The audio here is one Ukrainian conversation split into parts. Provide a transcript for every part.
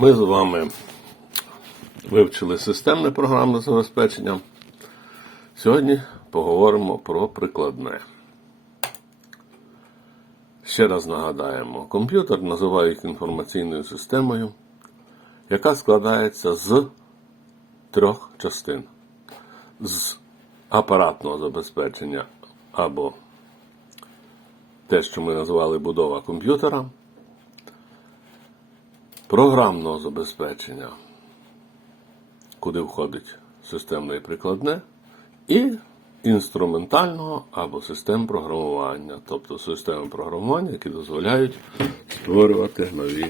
Ми з вами вивчили системне програмне забезпечення. Сьогодні поговоримо про прикладне. Ще раз нагадаємо, комп'ютер називають інформаційною системою, яка складається з трьох частин: з апаратного забезпечення або те, що ми назвали будова комп'ютера, програмного забезпечення, куди входить системне і прикладне, і інструментального або систем програмування, тобто системи програмування, які дозволяють створювати нові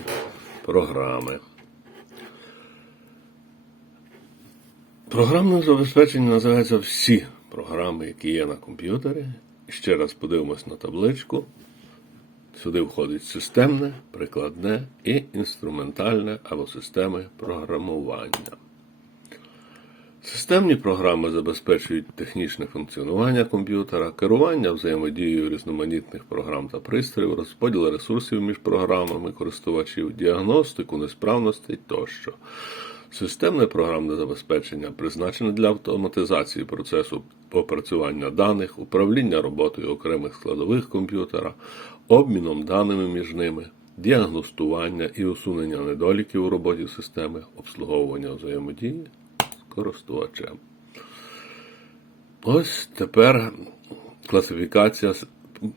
програми. Програмним забезпеченням називаються всі програми, які є на комп'ютері. Ще раз подивимось на табличку. Сюди входить системне, прикладне і інструментальне або системи програмування. Системні програми забезпечують технічне функціонування комп'ютера, керування взаємодією різноманітних програм та пристроїв, розподіл ресурсів між програмами користувачів, діагностику несправностей тощо. Системне програмне забезпечення призначене для автоматизації процесу опрацювання даних, управління роботою окремих складових комп'ютера, обміном даними між ними, діагностування і усунення недоліків у роботі системи, обслуговування взаємодії з користувачем. Ось тепер класифікація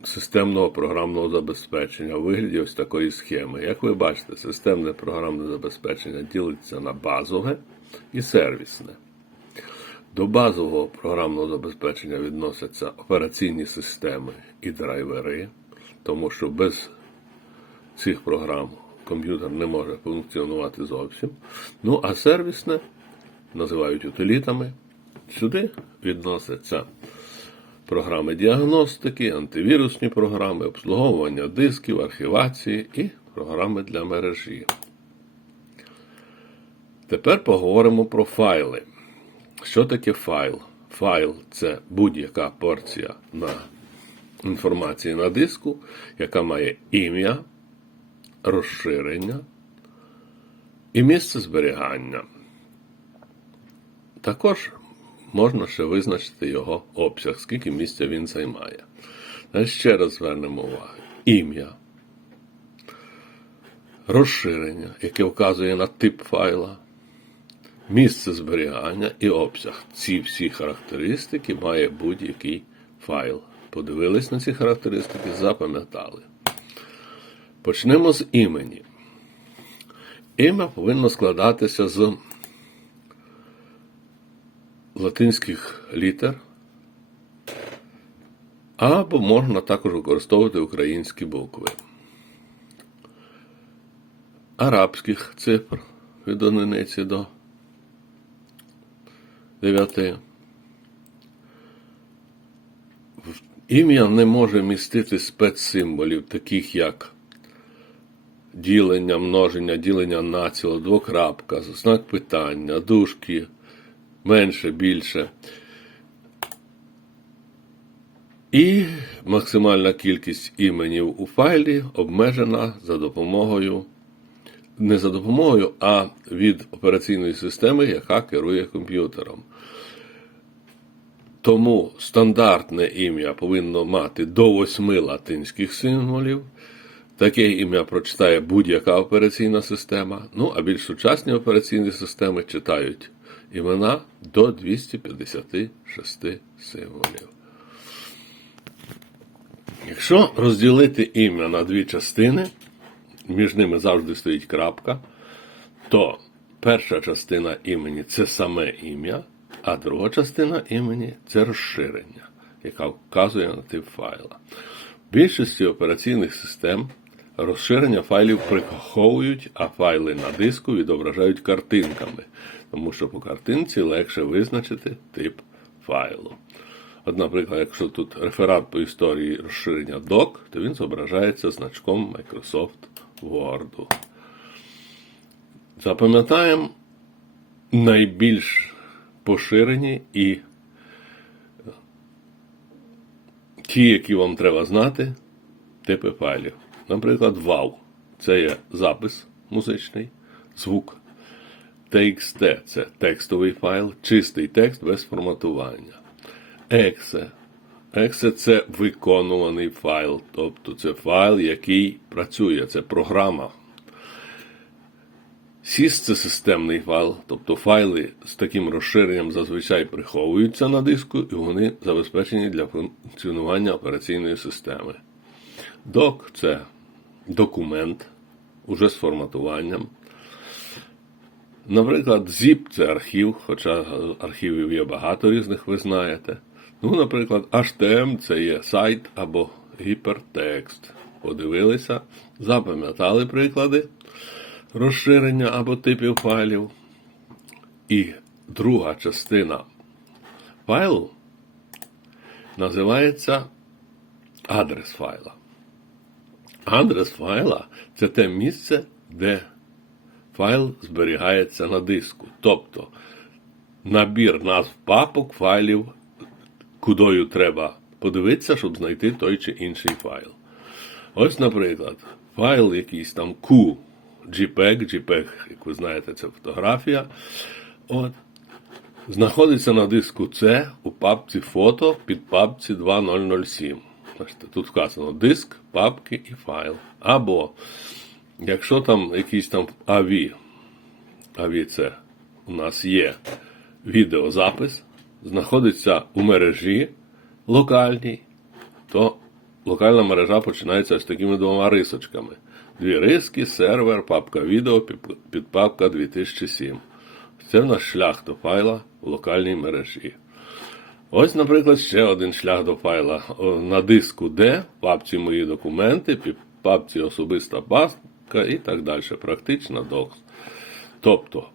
системного програмного забезпечення у вигляді ось такої схеми. Як ви бачите, системне програмне забезпечення ділиться на базове і сервісне. До базового програмного забезпечення відносяться операційні системи і драйвери, тому що без цих програм комп'ютер не може функціонувати зовсім. Ну а сервісне називають утилітами. Сюди відносяться програми діагностики, антивірусні програми, обслуговування дисків, архівації і програми для мережі. Тепер поговоримо про файли. Що таке файл? Файл це будь-яка порція на інформації на диску, яка має ім'я, розширення і місце зберігання. Також можна ще визначити його обсяг, скільки місця він займає. А ще раз звернемо увагу. Ім'я, розширення, яке вказує на тип файла, місце зберігання і обсяг. Ці всі характеристики має будь-який файл. Подивились на ці характеристики, запам'ятали. Почнемо з імені. Ім'я повинно складатися з латинських літер, або можна також використовувати українські букви, арабських цифр від одиниці до 9. Ім'я не може містити спецсимволів, таких як ділення, множення, ділення націло, двокрапка, знак питання, дужки, менше, більше. І максимальна кількість іменів у файлі обмежена за допомогою, не за допомогою, а від операційної системи, яка керує комп'ютером. Тому стандартне ім'я повинно мати до восьми латинських символів. Таке ім'я прочитає будь-яка операційна система. Ну, а більш сучасні операційні системи читають імена до 256 символів. Якщо розділити ім'я на дві частини, між ними завжди стоїть крапка, то перша частина імені це саме ім'я, а друга частина імені це розширення, яка вказує на тип файла. В більшості операційних систем розширення файлів приховують, а файли на диску відображають картинками, тому що по картинці легше визначити тип файлу. От, наприклад, якщо тут реферат по історії розширення doc, то він зображається значком Microsoft Word. Запам'ятаємо найбільш поширені і ті, які вам треба знати, типи файлів. Наприклад, WAV це є запис музичний, звук. TXT – це текстовий файл, чистий текст без форматування. Exe. Exe – це виконуваний файл, тобто це файл, який працює, це програма. SYS – це системний файл, тобто файли з таким розширенням зазвичай приховуються на диску і вони забезпечені для функціонування операційної системи. Doc – це документ уже з форматуванням. Наприклад, ZIP – це архів, хоча архівів є багато різних, ви знаєте. Ну, наприклад, HTML – це є сайт або гіпертекст. Подивилися, запам'ятали приклади розширення або типів файлів. І друга частина файлу називається адрес файла. Адрес файла це те місце, де файл зберігається на диску. Тобто набір назв папок файлів, кудою треба подивитися, щоб знайти той чи інший файл. Ось, наприклад, файл якийсь там Q, JPEG, JPEG, як ви знаєте, це фотографія. От. Знаходиться на диску C у папці фото під папці 2007. Тут вказано диск, папки і файл. Або, якщо там якийсь там AVI, AVI це у нас є відеозапис, знаходиться у мережі локальній, то локальна мережа починається з такими двома рисочками. Дві риски, сервер, папка відео, підпапка 2007. Це в нас шлях до файла в локальній мережі. Ось, наприклад, ще один шлях до файла на диску D, папці Мої документи, папці Особиста папка і так далі. Практично докс. Тобто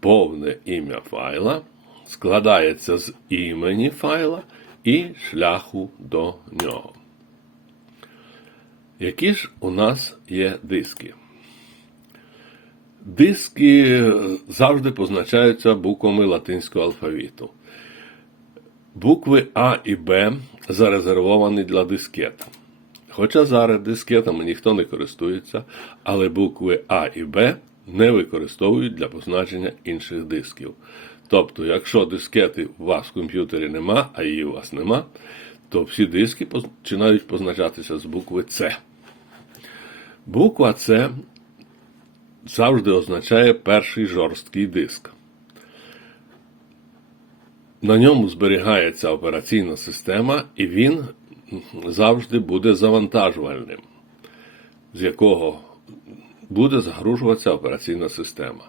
повне ім'я файла складається з імені файла і шляху до нього. Які ж у нас є диски? Диски завжди позначаються буквами латинського алфавіту. Букви А і Б зарезервовані для дискет. Хоча зараз дискетами ніхто не користується, але букви А і Б не використовують для позначення інших дисків. Тобто, якщо дискети у вас в комп'ютері нема, а її у вас нема, то всі диски починають позначатися з букви С. Буква С завжди означає перший жорсткий диск. На ньому зберігається операційна система, і він завжди буде завантажувальним, з якого буде загружуватися операційна система.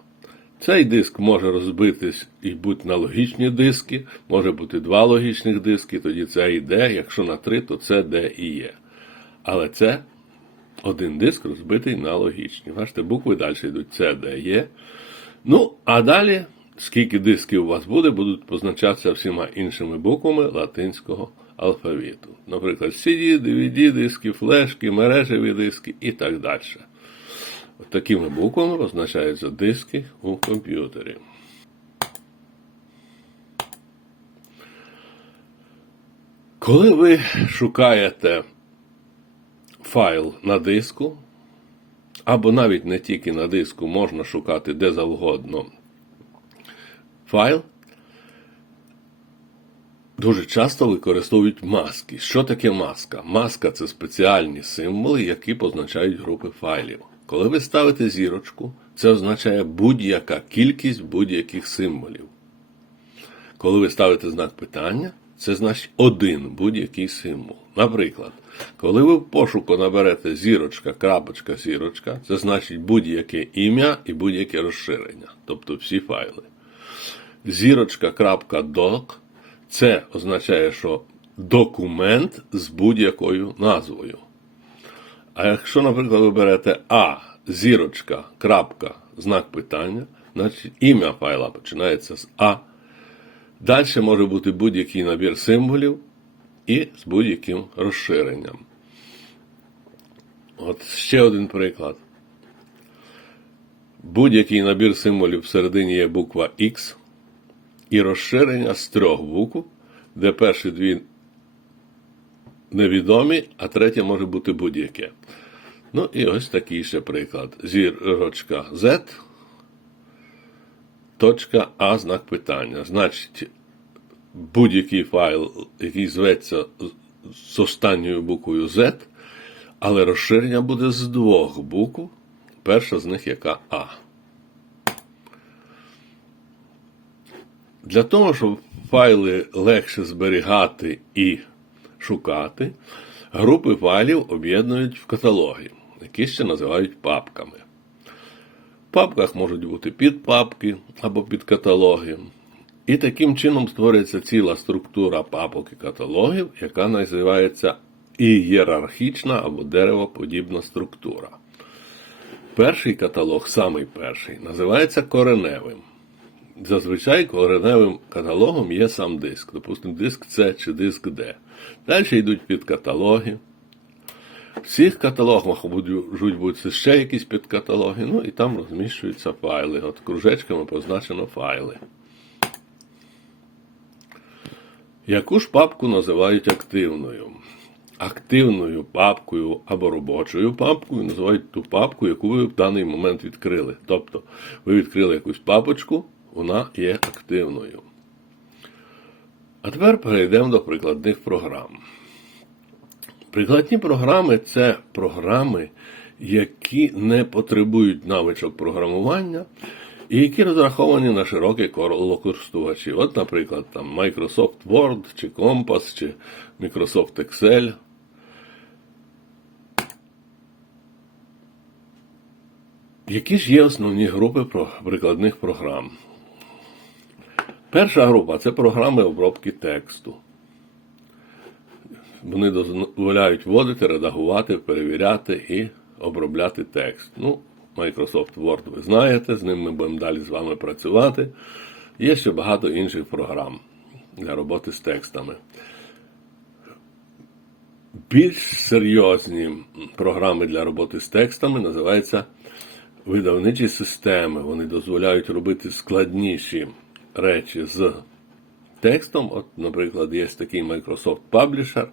Цей диск може розбитись і бути на логічні диски, може бути два логічних диски, тоді це і Д, якщо на три, то це Д і Є. Але це один диск розбитий на логічні. Бачите, букви далі йдуть С, Д, Є. Ну, а далі, скільки дисків у вас буде, будуть позначатися всіма іншими буквами латинського алфавіту. Наприклад, CD, DVD, диски, флешки, мережеві диски і так далі. От такими буквами позначаються диски у комп'ютері. Коли ви шукаєте файл на диску, або навіть не тільки на диску, можна шукати де завгодно файл, дуже часто використовують маски. Що таке маска? Маска це спеціальні символи, які позначають групи файлів. Коли ви ставите зірочку, це означає будь-яка кількість будь-яких символів. Коли ви ставите знак питання, це значить один будь-який символ. Наприклад, коли ви в пошуку наберете зірочка, крапочка, зірочка, це значить будь-яке ім'я і будь-яке розширення, тобто всі файли. Зірочка, крапка, док це означає, що документ з будь-якою назвою. А якщо, наприклад, ви берете А, зірочка, крапка, знак питання, значить ім'я файла починається з А. Далі може бути будь-який набір символів і з будь-яким розширенням. От ще один приклад. Будь-який набір символів всередині є буква X і розширення з трьох букв, де перші дві невідомі, а третє може бути будь-яке. Ну і ось такий ще приклад. Зірочка Z, точка А знак питання. Значить, будь-який файл, який зветься з- останньою буквою Z, але розширення буде з двох букв. Перша з них яка А. Для того, щоб файли легше зберігати і шукати, групи файлів об'єднують в каталоги, які ще називають папками. В папках можуть бути підпапки або підкаталоги. І таким чином створюється ціла структура папок і каталогів, яка називається ієрархічна або деревоподібна структура. Перший каталог, самий перший, називається кореневим. Зазвичай кореневим каталогом є сам диск, допустимо, диск С чи диск Д. Далі йдуть підкаталоги. В цих каталогах бути ще якісь підкаталоги, ну і там розміщуються файли. От кружечками позначено файли. Яку ж папку називають активною? Активною папкою або робочою папкою називають ту папку, яку ви в даний момент відкрили. Тобто ви відкрили якусь папочку, вона є активною. А тепер перейдемо до прикладних програм. Прикладні програми це програми, які не потребують навичок програмування і які розраховані на широке коло користувачів. От, наприклад, там Microsoft Word, чи Compass, чи Microsoft Excel. Які ж є основні групи прикладних програм? Перша група це програми обробки тексту. Вони дозволяють вводити, редагувати, перевіряти і обробляти текст. Ну, Microsoft Word ви знаєте, з ним ми будемо далі з вами працювати. Є ще багато інших програм для роботи з текстами. Більш серйозні програми для роботи з текстами називаються видавничі системи. Вони дозволяють робити складніші речі з текстом. От, наприклад, є такий Microsoft Publisher.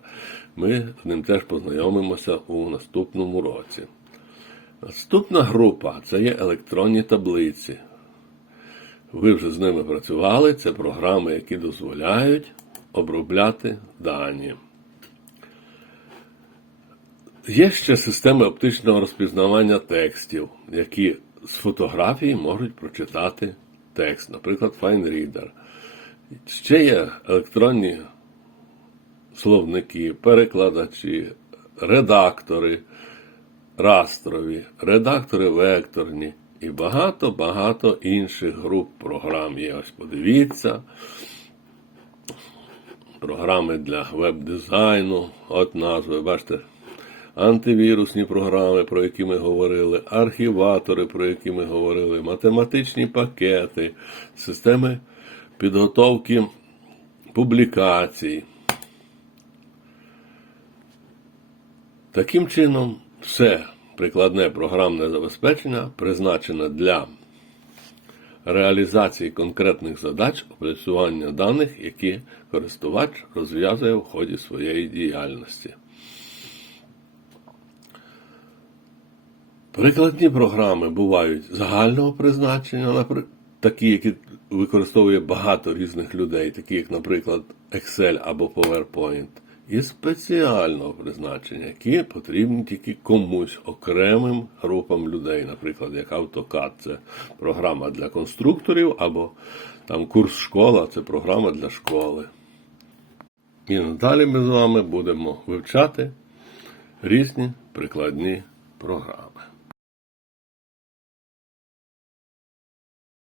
Ми з ним теж познайомимося у наступному році. Наступна група це є електронні таблиці. Ви вже з ними працювали. Це програми, які дозволяють обробляти дані. Є ще системи оптичного розпізнавання текстів, які з фотографії можуть прочитати текст, наприклад, FineReader. Ще є електронні словники, перекладачі, редактори растрові, редактори векторні і багато-багато інших груп програм є. Ось подивіться. Програми для веб-дизайну, от назви, бачите, антивірусні програми, про які ми говорили, архіватори, про які ми говорили, математичні пакети, системи підготовки публікацій. Таким чином, все прикладне програмне забезпечення призначене для реалізації конкретних задач опрацювання даних, які користувач розв'язує в ході своєї діяльності. Прикладні програми бувають загального призначення, такі, які використовує багато різних людей, такі як, наприклад, Excel або PowerPoint, і спеціального призначення, які потрібні тільки комусь окремим групам людей, наприклад, як AutoCAD – це програма для конструкторів, або там курс школа це програма для школи. І надалі ми з вами будемо вивчати різні прикладні програми.